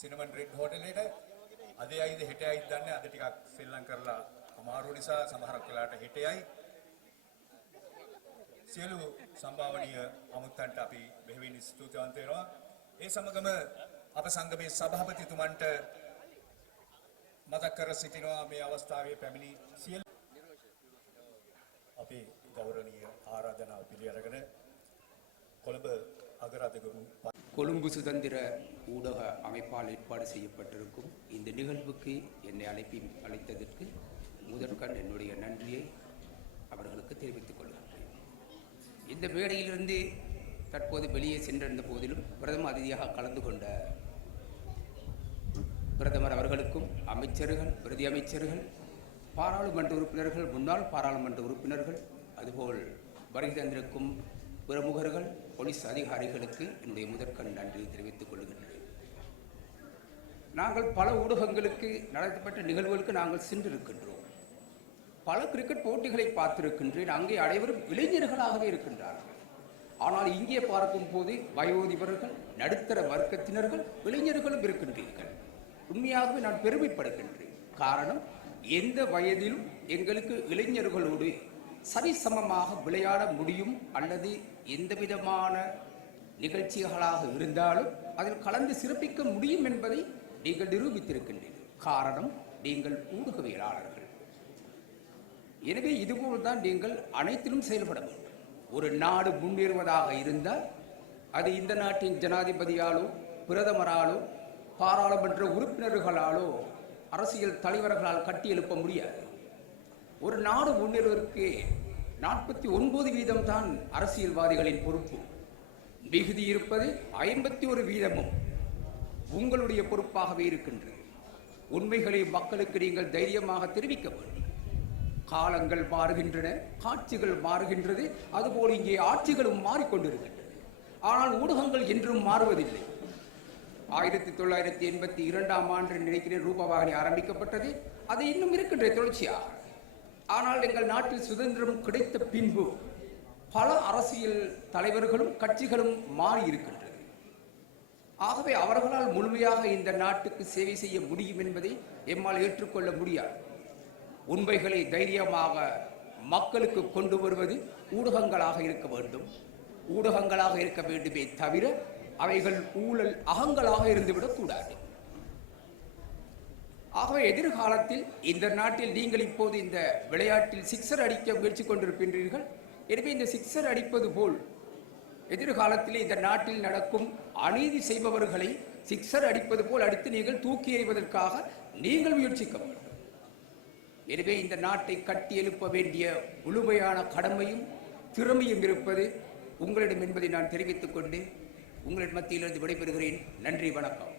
Cinnamon red හෝටලේට අද යයිද හෙට යයිද දන්නේ අද ටිකක් සෙල්ලම් කරලා අමාරු නිසා සමහරක් වෙලාවට හෙට යයි සියලු සම්භාවනීය අමුත්තන්ට අපි බෙහෙවින් ස්තුතිවන්ත වෙනවා ඒ සමගම අප සංගමේ සභාපතිතුමන්ට මතක් කර සිටිනවා මේ අවස්ථාවේ පැමිණි සියලු අපේ ගෞරවනීය ආරාධනාව පිළිඅරගෙන கொழும்பு அகராதிகுரு கொழும்பு சுதந்திர ஊடக அமைப்பால் ஏற்பாடு செய்யப்பட்டிருக்கும் இந்த நிகழ்வுக்கு என்னை அழைத்ததற்கு முதற்கண் என்னுடைய நன்றியை அவர்களுக்கு தெரிவித்துக் கொள்கிறேன். இந்த மேடையிலிருந்து தற்போது வெளியே சென்றிருந்த போதிலும் பிரதம அதிதியாக கலந்து கொண்ட பிரதமர் அவர்களுக்கும் அமைச்சர்கள், பிரதி அமைச்சர்கள், பாராளுமன்ற உறுப்பினர்கள், முன்னாள் பாராளுமன்ற உறுப்பினர்கள், அதுபோல் வருகை தந்திருக்கும் பிரமுகர்கள், போலீஸ் அதிகாரிகளுக்கு என்னுடைய முதற்கண் நன்றி தெரிவித்துக் கொள்கின்றேன். நாங்கள் பல ஊடகங்களுக்கு நடத்தப்பட்ட நிகழ்வுகளுக்கு நாங்கள் சென்றிருக்கின்றோம். பல கிரிக்கெட் போட்டிகளை பார்த்திருக்கின்றேன். அங்கே அனைவரும் இளைஞர்களாகவே இருக்கின்றார்கள். ஆனால் இங்கே பார்க்கும் போது வயோதிபர்கள், நடுத்தர வர்க்கத்தினர்கள், இளைஞர்களும் இருக்கின்றீர்கள். உண்மையாகவே நான் பெருமைப்படுகின்றேன். காரணம், எந்த வயதிலும் எங்களுக்கு இளைஞர்களோடு சரிசமமாக விளையாட முடியும் அல்லது எந்த விதமான நிகழ்ச்சிகளாக இருந்தாலும் அதில் கலந்து சிறப்பிக்க முடியும் என்பதை நீங்கள் நிரூபித்திருக்கின்றீர்கள். காரணம், நீங்கள் ஊடகவியலாளர்கள். எனவே இதுபோல்தான் நீங்கள் அனைத்திலும் செயல்பட வேண்டும். ஒரு நாடு முன்னேறுவதாக இருந்தால் அது இந்த நாட்டின் ஜனாதிபதியாலோ, பிரதமராலோ, பாராளுமன்ற உறுப்பினர்களாலோ, அரசியல் தலைவர்களால் கட்டியெழுப்ப முடியாது. ஒரு நாடு முன்னேறுவதற்கு 49% தான் அரசியல்வாதிகளின் பொறுப்பு. மிகுதி இருப்பது 51% உங்களுடைய பொறுப்பாகவே இருக்கின்றது. உண்மைகளை மக்களுக்கு நீங்கள் தைரியமாக தெரிவிக்க வேண்டும். காலங்கள் மாறுகின்றன, காட்சிகள் மாறுகின்றது, அதுபோல் இங்கே ஆட்சிகளும் மாறிக்கொண்டிருக்கின்றன. ஆனால் ஊடகங்கள் என்றும் மாறுவதில்லை. 1982ஆம் ஆண்டு நினைக்கிறேன் ரூபவாகினி ஆரம்பிக்கப்பட்டது. அது இன்னும் இருக்கின்ற தொடர்ச்சியாக. ஆனால் எங்கள் நாட்டில் சுதந்திரம் கிடைத்த பின்பு பல அரசியல் தலைவர்களும் கட்சிகளும் மாறி இருக்கின்றது. ஆகவே அவர்களால் முழுமையாக இந்த நாட்டுக்கு சேவை செய்ய முடியும் என்பதை எம்மால் ஏற்றுக்கொள்ள முடியாது. உண்மைகளை தைரியமாக மக்களுக்கு கொண்டு வருவது ஊடகங்களாக இருக்க வேண்டும். ஊடகங்களாக இருக்க வேண்டுமே தவிர அவைகள் ஊழல் அகங்களாக இருந்துவிடக்கூடாது. ஆகவே எதிர்காலத்தில் இந்த நாட்டில் நீங்கள் இப்போது இந்த விளையாட்டில் சிக்ஸர் அடிக்க முயற்சி கொண்டிருக்கின்றீர்கள். எனவே இந்த சிக்ஸர் அடிப்பது போல் எதிர்காலத்தில் இந்த நாட்டில் நடக்கும் அநீதி செய்பவர்களை சிக்ஸர் அடிப்பது போல் அடித்து நீங்கள் தூக்கி எறிவதற்காக நீங்கள் முயற்சிக்க வேண்டும். எனவே இந்த நாட்டை கட்டி எழுப்ப வேண்டிய முழுமையான கடமையும் திறமையும் இருப்பது உங்களிடம் என்பதை நான் தெரிவித்துக் கொண்டு உங்களின் மத்தியிலிருந்து விடைபெறுகிறேன். நன்றி, வணக்கம்.